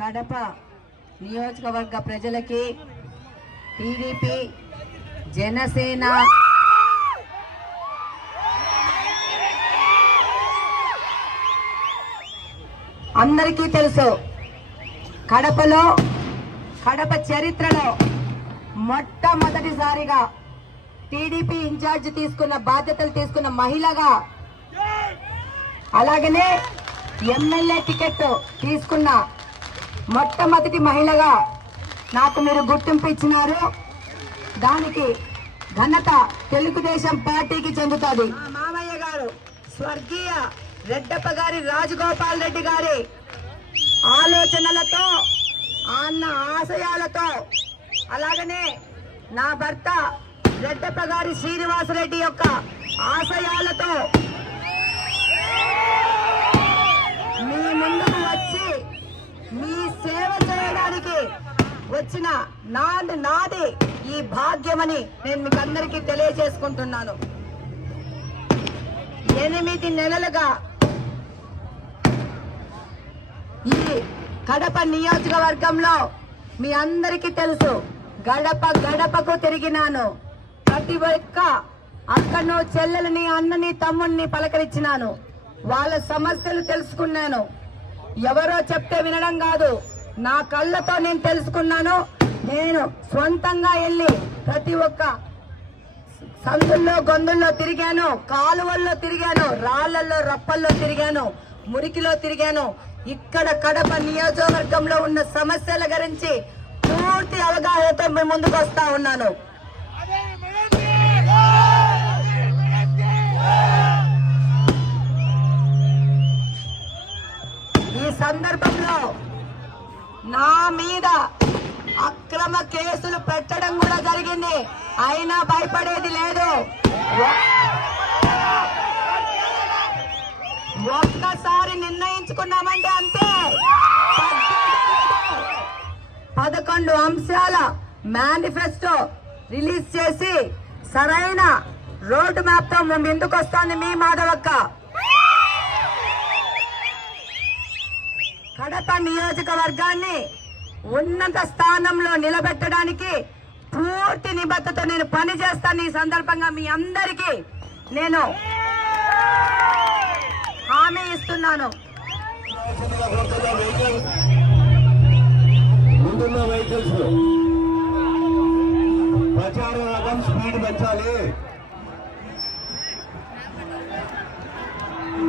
కడప నియోజకవర్గ ప్రజలకి టీడీపీ జనసేన అందరికీ తెలుసు. కడపలో కడప చరిత్రలో మొట్టమొదటిసారిగా టీడీపీ ఇన్ఛార్జ్ తీసుకున్న బాధ్యతలు తీసుకున్న మహిళగా అలాగనే ఎమ్మెల్యే టికెట్ తీసుకున్న మొట్టమొదటి మహిళగా నాకు మీరు గుర్తింపు ఇచ్చినారు. దానికి ఘనత తెలుగుదేశం పార్టీకి చెందుతుంది. మా మామయ్య గారు స్వర్గీయ రెడ్డప్ప గారి రాజగోపాల్ రెడ్డి గారి ఆలోచనలతో అన్న ఆశయాలతో. అలాగనే నా భర్త రెడ్డప్ప గారి శ్రీనివాసరెడ్డి యొక్క ఆశయాలతో మీ ముందుకు వచ్చి మీ సేవ చేయడానికి వచ్చిన నాది నాది ఈ భాగ్యమని నేను మీకు అందరికీ తెలియజేసుకుంటున్నాను. ఎనిమిది నెలలుగా ఈ కడప నియోజకవర్గంలో మీ అందరికీ తెలుసు గడప గడపకు తిరిగినాను. ప్రతి ఒక్క అక్కను చెల్లెలని అన్నని తమ్ముడిని పలకరించినాను. వాళ్ళ సమస్యలు తెలుసుకున్నాను. ఎవరో చెప్తే వినడం కాదు. నా కళ్ళతో నేను తెలుసుకున్నాను. నేను స్వంతంగా వెళ్ళి ప్రతి ఒక్క సందుల్లో గొంతుల్లో తిరిగాను. కాలువల్లో తిరిగాను. రాళ్ళలో రప్పల్లో తిరిగాను. మురికిలో తిరిగాను. ఇక్కడ కడప నియోజకవర్గంలో ఉన్న సమస్యల గురించి పూర్తి అవగాహనతో మేము ముందుకు వస్తా ఉన్నాను. ఈ సందర్భంలో నా మీద అక్రమ కేసులు పెట్టడం కూడా జరిగింది. అయినా భయపడేది లేదు. ఒక్కసారి నిర్ణయించుకున్నామంటే అంతే. పదకొండు అంశాల మేనిఫెస్టో రిలీజ్ చేసి సరైన రోడ్డు మ్యాప్తో మేము వస్తోంది మీ మాధవక్క. కడప నియోజకవర్గాన్ని ఉన్నత స్థానంలో నిలబెట్టడానికి పూర్తి నిబద్ధతో నేను పని చేస్తాను. ఈ సందర్భంగా మీ అందరికీ నేను హామీ ఇస్తున్నాను. ముందున్న వెహికల్స్ ప్రచారం రకం స్పీడ్ పెంచాలి.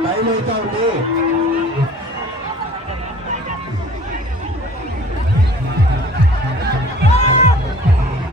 టైం అవుతా ఉంది.